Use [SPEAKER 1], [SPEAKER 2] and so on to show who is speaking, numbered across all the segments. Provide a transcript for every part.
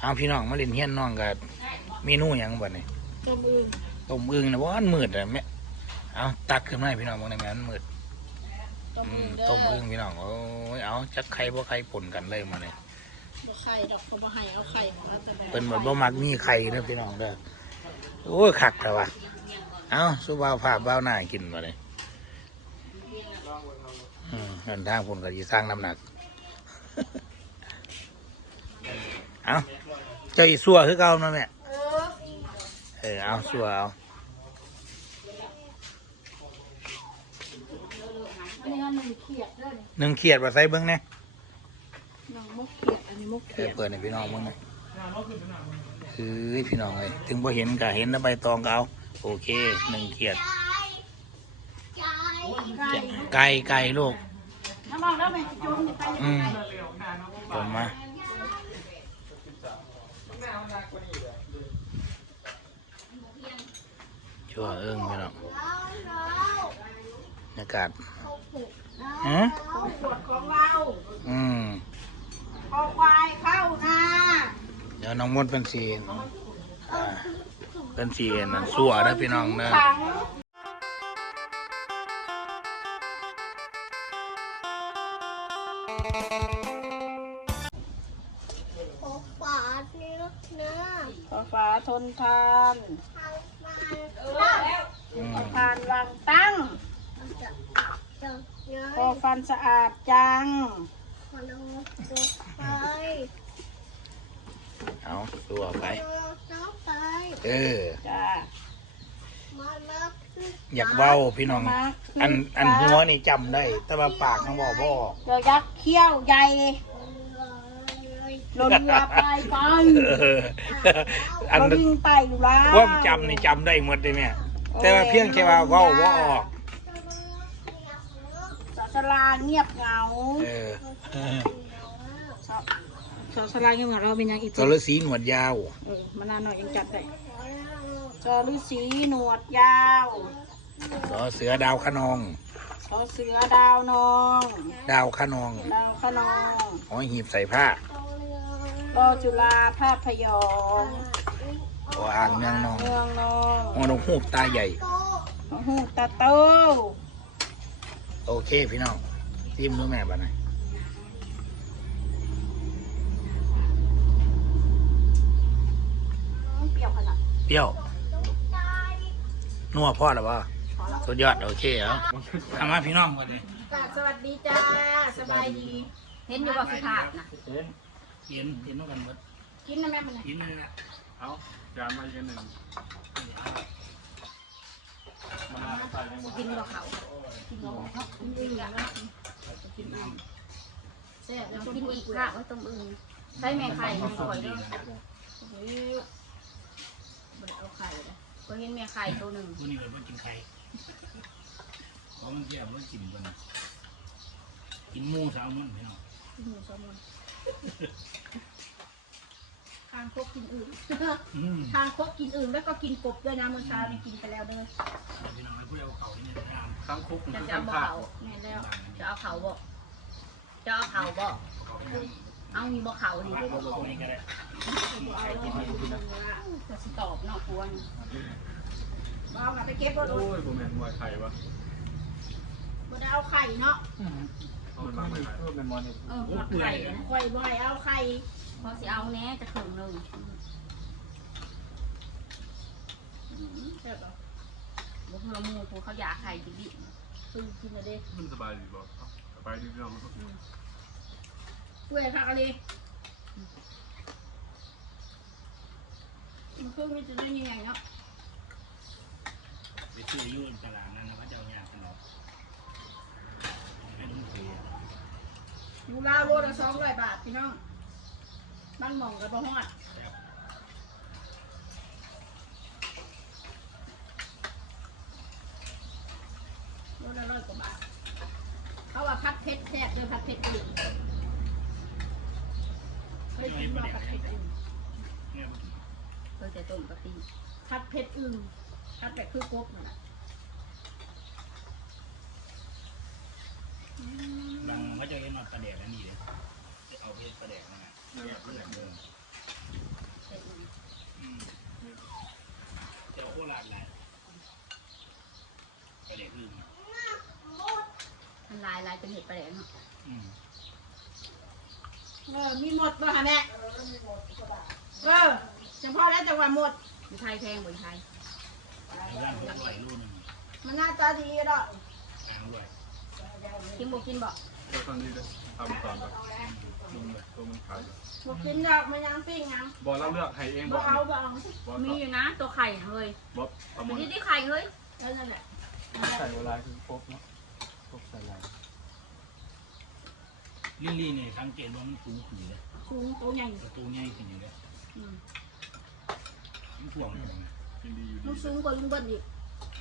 [SPEAKER 1] เอาพี่น้องมาเล่นเฮียนน้องกับเมนูหยังบ่นี่
[SPEAKER 2] ต้มอึ่ง
[SPEAKER 1] ต้มอึ่งนะว่าอันมืดอะแม่เอาตักขึ้นมาให้พี่น้องบางในแม่อันมืด
[SPEAKER 2] ต้ม
[SPEAKER 1] อื
[SPEAKER 2] อึ่
[SPEAKER 1] ม
[SPEAKER 2] งเด้อ
[SPEAKER 1] ต้มอึ่งพี่น้องโอ้ยเอาจักไข่บ่ไข่ปนกันเลยมาเนี่ย
[SPEAKER 2] บ่ไข่ดอกเขาบ่ให้เอาไข่มาแต่บ่
[SPEAKER 1] เป็นหมดบ่มักมีไข่เด้อพี่น้องเด้อโอ้ยคักแต่ว่าเอาสุบ่าวภาพบ่าวหน้ากินมาเลยอืมเงินทางพุ่นก็สิสร้างน้ำหนัก เอาเจ้าอีสัวคือเก่าเนาะแม่
[SPEAKER 2] เออ
[SPEAKER 1] เออเอาสัวเอา
[SPEAKER 2] อันนี้อันหนึงเขียดเด้อนี่
[SPEAKER 1] หนึ่งเขียดว่าใส่เบิ้งเนี่ย
[SPEAKER 2] น้องมกเขียดอันนี้มก
[SPEAKER 1] เอ
[SPEAKER 2] เขี
[SPEAKER 1] อย
[SPEAKER 2] ด
[SPEAKER 1] เปิดให้พี่น้องเบิ้งหน่อยเฮ้ยพี่น้องเลยถึงพอเห็นก็เห็นแล้วใบตองก็เอาโอเคหนึ่งเขียด
[SPEAKER 2] ไก่
[SPEAKER 1] ไก่ไก่ลูก
[SPEAKER 2] น้ำมันแล้วแม่จุ่มนี่ไป
[SPEAKER 1] อืมผมมา ชั่วเอิ้งพี่น้องบรรยากาศฮะ
[SPEAKER 2] ขวดของเรา
[SPEAKER 1] อืม
[SPEAKER 2] คอควายเข้านา
[SPEAKER 1] เดี๋ยวน้องมดเป็นสีอ่าเป็นสีนั่นสัวนะพี่น้องเนอะ
[SPEAKER 2] ถัง
[SPEAKER 3] ขอฝาเนื้อเนื้อ
[SPEAKER 2] ขอฝาทนทาน
[SPEAKER 3] ทางบ้าน
[SPEAKER 1] อืม
[SPEAKER 2] ทานวางตั้ง
[SPEAKER 3] มันจะจะเนื้อ
[SPEAKER 2] พอฟันสะอาดจัง
[SPEAKER 3] ขนมตัวไป
[SPEAKER 1] เอาสัวไป
[SPEAKER 3] น้องไป
[SPEAKER 1] เออ
[SPEAKER 2] จ้า
[SPEAKER 3] มาแล้วคือ
[SPEAKER 1] อยากเว้าพี่น้อง
[SPEAKER 2] มา
[SPEAKER 1] อันอันหัวนี่จำได้ แต่ว่าปากน้องบอกบ่ออก
[SPEAKER 2] เดี๋ยวยักษ์เขี้ยวใหญ่หล่นเรือไปไป
[SPEAKER 1] เอออัน
[SPEAKER 2] เราวิ่งไปอยู่แล้ว
[SPEAKER 1] ความจำนี่จำได้หมดเลยแม่ แต่ว่าเพียงแค่ว่าเว้าบ่ออก
[SPEAKER 2] สาสลาเงียบเหงา
[SPEAKER 1] เออเออ
[SPEAKER 2] สาสลาเงียบเหงาเราเป็นยังอีก
[SPEAKER 1] ตัวฤาษีหนวดยาว
[SPEAKER 2] เออมานานหน่อยเองจัดได้จอฤาษีหนวดยาว
[SPEAKER 1] สอเสือดาวขนอง
[SPEAKER 2] สอเสือดาวนอง
[SPEAKER 1] ดาวขนอง
[SPEAKER 2] ดาวขนอง
[SPEAKER 1] หอยหีบใส่ผ้าร
[SPEAKER 2] อจุฬาภาพยอง
[SPEAKER 1] ตัวอ่างเมืองนอง
[SPEAKER 2] เมืองนอง
[SPEAKER 1] หัวนกฮูกตาใหญ่
[SPEAKER 2] มะฮูตาโต
[SPEAKER 1] โอเคพี่น้องทีมมือแม่บ้านไหน
[SPEAKER 2] เปรี้ยวขนาด
[SPEAKER 1] เปรี้ยวนัวพ่อหรือเปล่าสุดยอดโอเคเหรอเอามาพี่น้องวันนี้
[SPEAKER 2] จ้าสวัสดีจ้าสบายดี
[SPEAKER 4] เห็นอยู่ว่าสุภาพนะ
[SPEAKER 1] เห็นเห็นเห็นต้องกันหมด
[SPEAKER 2] กินนะแม่มันนะ
[SPEAKER 1] กินนั่นแหละ
[SPEAKER 5] เอาจานมาอีกอันหนึ่งมาใส่ในหมด
[SPEAKER 4] กินกับเขากินกับเขากินอึ่งแล้ว
[SPEAKER 1] กินน้
[SPEAKER 2] แซ่บแล้ว
[SPEAKER 4] กินอีกข้าวไว้ต้มอึ่งใช้แม่ไข่ไม่สวยด้วย
[SPEAKER 2] เฮ้ยบ่ได้เอาไข่เลย
[SPEAKER 4] ก็เห็นแม่ไข่ตัวหนึ่งำ
[SPEAKER 1] วันนี้เราไม่กินไข่เพราะมันเที่ยวมันกินกันกินหมูสาวมันพี่น้อง
[SPEAKER 2] กินหมูซอมอน
[SPEAKER 4] ทางคกกินอึ่ง
[SPEAKER 1] อืม
[SPEAKER 4] ทางคกกินอึ่งแล้วก็กินกบด้วยนะเมื่อเช้านี่กินไปแล้วเด้อ
[SPEAKER 1] พี่น้องให้ผู้เอาเขาเนี่ยนะ
[SPEAKER 5] ข้างคุก
[SPEAKER 4] จะ
[SPEAKER 5] คือ
[SPEAKER 4] จะ
[SPEAKER 5] ข้า
[SPEAKER 4] เอา
[SPEAKER 5] ง
[SPEAKER 4] บ่
[SPEAKER 5] ข้า
[SPEAKER 4] เขาแม่นแล้ว จะเอาเขาบ่จะเอาเขาบ่เอามีบ่เขานี่
[SPEAKER 1] พวกนี้ก็ได้
[SPEAKER 4] จะสิตอบเนาะควร
[SPEAKER 2] บ้ามาไปเก็บรถ
[SPEAKER 5] โอ้ยผมเห็นมวยไทยวะ
[SPEAKER 2] บ่ได้เอาไข่เนาะ
[SPEAKER 5] เอามันมาไม่ไทย
[SPEAKER 1] เป็นมอน
[SPEAKER 4] เออหักไข่นะ
[SPEAKER 2] ไข่บ่ให้เอาไข่
[SPEAKER 4] พอสิเอาแน่จะถึงหนึ่ง
[SPEAKER 2] แซ่บเหรอ
[SPEAKER 4] บุกละมูกูเขาอยากไข่ดิบ
[SPEAKER 2] คือกินอะไร
[SPEAKER 5] มันสบายดีบ่สบายดีพี่น้อง
[SPEAKER 2] เว้ยค่ะอะไรมันคือมีจะได้ยังไงเนาะ
[SPEAKER 1] ไปซื้อยุ่นตลาดนั้นนะพระเจ้าอยากกันหรอกให้ลุงคุย
[SPEAKER 2] หมูลาวโลละสองร้อยบาทพี่น้อง บ้านหม่องกับบ้านฮอดโลละร้อยกว่าบาทเขาว่าพัดเพชรแซ่บเลยพัดเพชรอื่นเคยกินว่าพัดเพชรอื่น
[SPEAKER 1] เนี่ย
[SPEAKER 4] เพื่อจะต้มกะปิ
[SPEAKER 2] พัดเพชรอื่นพัดแบบคือกบนั่นน่ะ
[SPEAKER 1] บางพระเจ้าเห็นมาประแดกแล้วนี่เลยเอาเพชรประแดกนั่ เดี๋ยวโค
[SPEAKER 5] ราชไหนไปเด็กลืมอ่มันลายลาย
[SPEAKER 1] เป็
[SPEAKER 4] นเห็ดปลาแดงเนาะ
[SPEAKER 6] ม
[SPEAKER 2] เออมีหมดป่ะคะแม่เออจังพ่อแล้วจังหว่าหมด
[SPEAKER 4] มีไทยแพงบนไทย
[SPEAKER 6] งด้าไหล
[SPEAKER 2] มันน่าจะดีดอก
[SPEAKER 4] กินบ่กินบ่
[SPEAKER 5] อนเลยทำก่อนครั ตัวมึงขายอยู่
[SPEAKER 2] บ่กินดอกมันยังปิ้งยัง
[SPEAKER 5] บอลเราเลือกให้เองบ
[SPEAKER 2] บ่
[SPEAKER 5] อล
[SPEAKER 2] เอาบ่เอา
[SPEAKER 5] บอล
[SPEAKER 4] มีอยู่นะตัวไข่เฮ้ย
[SPEAKER 5] บอลประมวล
[SPEAKER 4] นี่ที่ไข่เฮ้ย
[SPEAKER 2] แล้วนั่นแหละ
[SPEAKER 5] ใส่เวลาคือครบเนาะครบใส่ลาย
[SPEAKER 6] ลิลลี่เนี่ยสังเกตว่ามันสูงขึ้นเลย
[SPEAKER 2] สูงโตใหญ่
[SPEAKER 6] ประตูง่ายขึ้นอยู่เลย
[SPEAKER 2] อืม
[SPEAKER 6] มันถ่วงอยู่ไง
[SPEAKER 5] กินดีอยู่
[SPEAKER 2] มัน
[SPEAKER 5] ดี
[SPEAKER 2] สูงกว่าลุงเบิ้ลอีก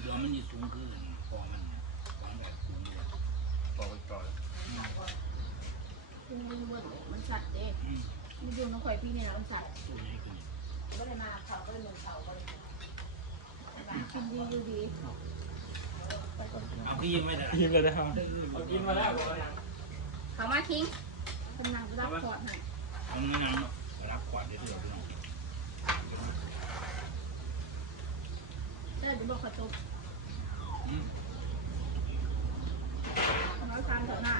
[SPEAKER 6] เดี๋ยวมันจะสูงขึ้นพอมันพอแบบสูงเลย
[SPEAKER 5] ต่อไปก่อน
[SPEAKER 2] สูงกว่าลุงเบิ้ลอีกมัน สัตว์เด้
[SPEAKER 6] อืม
[SPEAKER 2] มันอยู่น้องข่อยพี่นี่นะมันสัตว์
[SPEAKER 6] ตัวง่ายขึ้น
[SPEAKER 2] ก็เลยมาเขาก็เลยลงเขาก็เลยกินดีอยู่ดี
[SPEAKER 6] เอาพี่ยังไม่ได้
[SPEAKER 5] กินเลยนะครับกินมาแล้ว
[SPEAKER 4] เขามาทิ้ง
[SPEAKER 2] กำลังรับขอดให้
[SPEAKER 6] เอาเงินนั้นรับขวดได้ด้วยพี่น้อง
[SPEAKER 2] เด้อเดี๋ยวบอกเขาจบ
[SPEAKER 6] อืม
[SPEAKER 2] น้อยทานต่อหน้า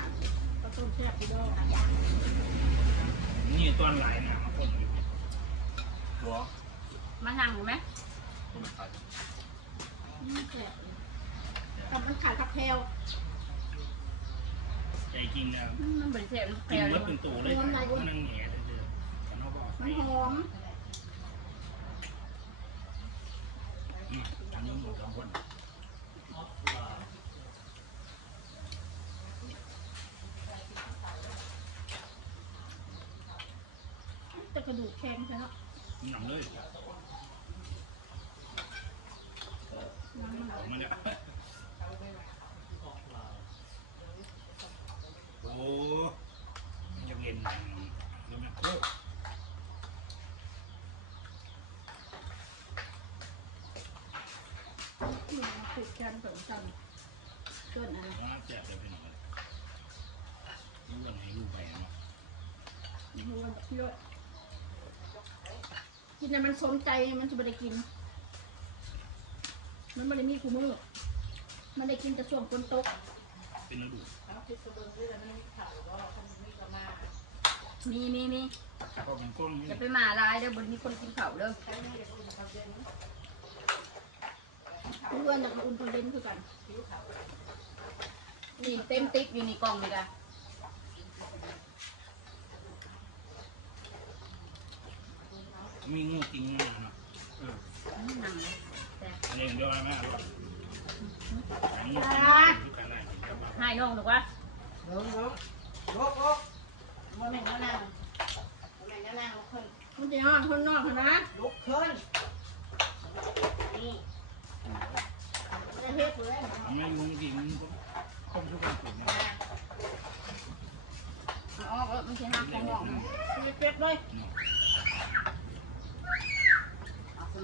[SPEAKER 2] เขาต้มแซ่บดีดอก
[SPEAKER 6] นี่ตอนหลายนะมาคนอยู่
[SPEAKER 5] หัว
[SPEAKER 4] มานั่งอยู่ไหม
[SPEAKER 5] ตัวมึงขาย
[SPEAKER 2] อืมแซ่บเลยแต่มันขายผักแพรว
[SPEAKER 6] ใจจริงนะ
[SPEAKER 4] อืมมันเป็นเศษมันแพ
[SPEAKER 6] กิน
[SPEAKER 4] งเล
[SPEAKER 6] วั
[SPEAKER 4] ย
[SPEAKER 6] ดเป็นตัวเลยมันนั่งแง่เลยเด้อแต่นอกบอก
[SPEAKER 2] มันหอม
[SPEAKER 6] อืมอันนี้หมดสองคน
[SPEAKER 2] จะกระดูกแข็ งใช่ไหม
[SPEAKER 6] หนังเลย
[SPEAKER 2] น้ำมันไหล
[SPEAKER 6] มันเนี่ยโอ้ยังเห็นแล้วมันโคตร
[SPEAKER 2] มันติดกันสองจันเกินอะไร
[SPEAKER 6] แล้วนักแจกเลยเป็นอะไรรู้กันให้ลูกไปเนาะ
[SPEAKER 2] มันว่าเยอะ กินแต่มันสนใจมันจะไม่ได้กิน มันไม่ได้มีคู่มือ มันได้กินแต่ส่วนคนตก
[SPEAKER 6] เป็นฤดู
[SPEAKER 4] มีมีมี
[SPEAKER 6] ก็เป็นก้นนี่
[SPEAKER 4] จะไปหมาลายเด้อบนมีคนกินเขาเด้อ
[SPEAKER 2] เพื่อนจากอุ่นคนเล่นคือกัน
[SPEAKER 4] นี่เต็มติ๊กอยู่ในกล่องเลยจ้ะ
[SPEAKER 6] มีงูกินงูเนาะ
[SPEAKER 5] เออ
[SPEAKER 4] อืมนั่งเลยแต่
[SPEAKER 6] อันนี้เดียวมากเลยงูกินงูกันอะไรกินกันบ้าง
[SPEAKER 4] ให้น้องหรอกวะ
[SPEAKER 2] มันจะนอนคนนอกนะ
[SPEAKER 7] ลุกขึ้น
[SPEAKER 2] จะเฮ็ดเลย
[SPEAKER 6] ไม่งูกินงูต้มชุบกันกิน
[SPEAKER 4] เอาออกเออมันใช่ห้าของห้องนะ
[SPEAKER 2] มีเป็ดเลย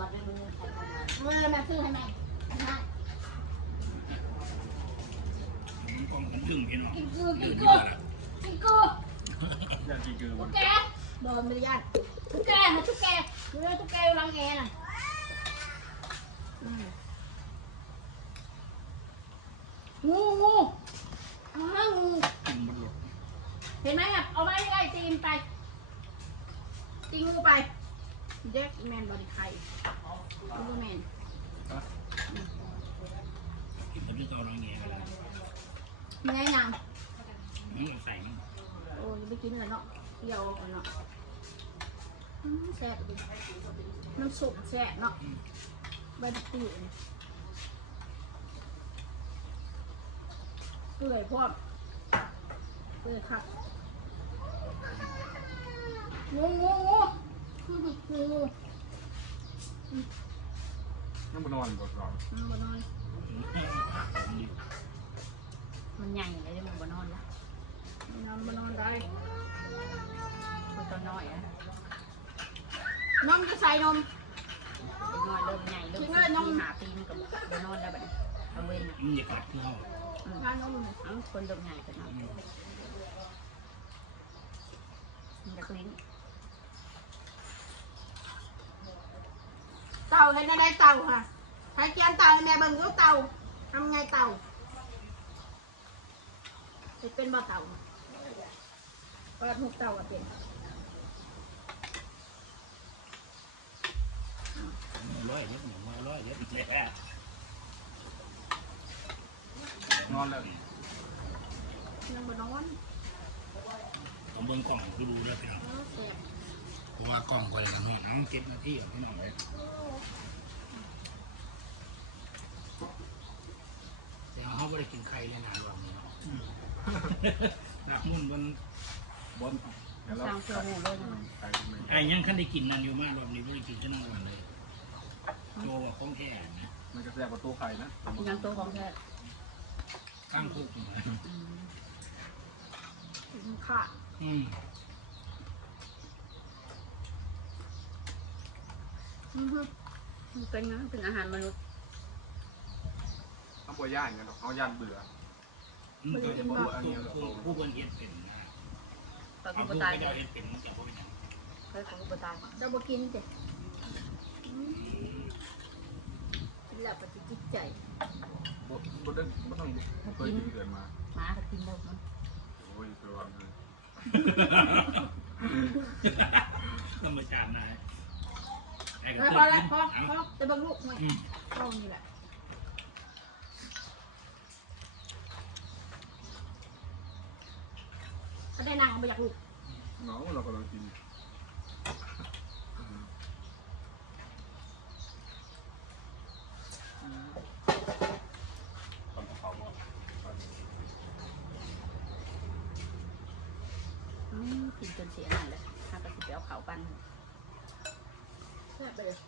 [SPEAKER 7] เอาสมัครเป็นมือใครคนนั้น
[SPEAKER 2] เมื่อแม่ซื้อให้แม่ให้
[SPEAKER 6] มันกองกันดึงกินหรอ
[SPEAKER 2] กินกูกิ
[SPEAKER 6] ดึ
[SPEAKER 2] น
[SPEAKER 6] ง
[SPEAKER 2] กู
[SPEAKER 6] กินอะไร
[SPEAKER 2] กินกู
[SPEAKER 5] อยากกินเกลือ
[SPEAKER 2] ตุ๊
[SPEAKER 5] วั
[SPEAKER 2] ก
[SPEAKER 5] น
[SPEAKER 2] แกโดนไม่ได้ยันตุ๊กแกนะตุ๊กแกดูเลยตุ๊กแกรังแกน่ะอืมงูงูอ้าวงู
[SPEAKER 6] กินบนรถ
[SPEAKER 2] เห็นไหมครับเอาไว้ไอ้ตีนไปตีงูไป เด็กแมนบอดี้ไข่ดูแมน
[SPEAKER 6] กินกับที่ตัวน้องเงี้ยกันเลย
[SPEAKER 2] มีไงนาง
[SPEAKER 6] มันใส่มัน
[SPEAKER 2] โอ้ยไม่กินเลยเนาะเกี่ยวกันเนาะอืมแซ่บดิมันสุกแซ่บเนาะใบตะกี้นี่เปื่อยพร้อมเปื่อยครับงูงู งูงู
[SPEAKER 5] นั่งบนนอนก่อนก่อน
[SPEAKER 2] มันบ่นอน
[SPEAKER 4] มันใหญ่เลยเดี๋ยวมันบ่นอนละ
[SPEAKER 2] มันนอนมันนอนได้
[SPEAKER 4] มันตัวน้อยอะ
[SPEAKER 2] น้องจะใส่นม
[SPEAKER 4] ตัวน้อยเริ่มใหญ่เริ่ม
[SPEAKER 2] จริงเลยน้อง
[SPEAKER 4] สี่หาปีมันก็บ่นอนแล้วแบบนี้เอาเว้น
[SPEAKER 6] มันจะกัดที่ห้อง
[SPEAKER 2] ทานนมเลย
[SPEAKER 4] เอาคนเริ่มใหญ่กันเนาะมันจะลิ้น
[SPEAKER 2] เต่าเห็นได้เต่าค่ะใครเกียนเต่าแม่เบิ่ง ดูเต่าทำไงเต่าจะเป็นบ่เต่าเปิดหุบเต่าก็เป็น
[SPEAKER 6] ร้อยเยอะหนึ่งร้ ราะว่ากล้องก็เลยกันน้องเก็บหน้าที่ของพี่น้องเลยแต่เขาไม่ได้กินไข่เลยนะรอบนี้เนาะหนักมุ่นบน
[SPEAKER 5] บนแล้ว
[SPEAKER 4] สร้างเสื้อหูเลยนะ
[SPEAKER 5] ไปไม่
[SPEAKER 6] ไอ้ยังขั้นได้กินนั่นอยู่มากรอบนี้ไม่ได้กินขึ้นนั่งวันเลยโจว่าของแท้นะ
[SPEAKER 5] มันก็แซ่บประตูไข่นะ
[SPEAKER 4] ยังตัวของแท้
[SPEAKER 6] ข้างคุกมา
[SPEAKER 2] กินข้าว
[SPEAKER 6] อืม
[SPEAKER 2] อือฮึ
[SPEAKER 4] มันเป็นนะเป็นอาหารมนุษย์
[SPEAKER 5] ต้องปล่อยย่านกันหรอกเขาย่านเบื่อ
[SPEAKER 6] มันก็จะพูดผู้คนเห็นเป็นนะ
[SPEAKER 4] ปลา
[SPEAKER 6] เอา
[SPEAKER 4] กุ
[SPEAKER 6] ผู้
[SPEAKER 4] ปตาย
[SPEAKER 6] ก็
[SPEAKER 4] เล
[SPEAKER 6] จะ
[SPEAKER 4] ย
[SPEAKER 6] เห็นเป็นจะพูดอย่าง
[SPEAKER 4] ปลากุปตาย
[SPEAKER 2] เราบ่กินจ้ะอืมกินแล้วปฏิจิตใจ
[SPEAKER 5] บ่บ่ได้บ่ต้องบ่เคยกินเกินมา
[SPEAKER 4] หมาก็กินได้มัน
[SPEAKER 5] โอ้ยระวังเลย
[SPEAKER 6] ก็มาจานนาย ไอ้กระ
[SPEAKER 2] แล้ว
[SPEAKER 6] ตื
[SPEAKER 2] พอแล้วพอ
[SPEAKER 6] เอา
[SPEAKER 2] พอจะบังลูกหน่อย
[SPEAKER 6] อืม
[SPEAKER 2] เอานี่แหละถ้าได้นางมาอยากลูก
[SPEAKER 5] เนาเรากำลังกิน
[SPEAKER 4] กินจนเสียหน่อยเลยถ้าไปสิไปเอาเขาปัน
[SPEAKER 2] แซ่บไปเลย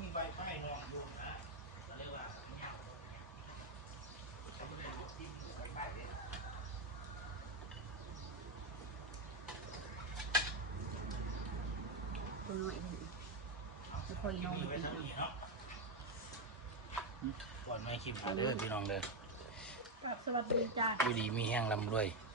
[SPEAKER 6] มีใบไม้นอนอยู่นะก็เลยว่าเนี่ย
[SPEAKER 4] ตัวน้อยนี่ไม่ ค่อยน้อง
[SPEAKER 6] มี
[SPEAKER 4] มัน
[SPEAKER 6] ไว้
[SPEAKER 4] กิน
[SPEAKER 6] เท่านี้เนาะก่อนไม่คิดมาเด้อพี่น้องเด้อ
[SPEAKER 2] ครับสวัสดีจ้า
[SPEAKER 6] อยู่ดีมีแห้งลำด้วย
[SPEAKER 2] ส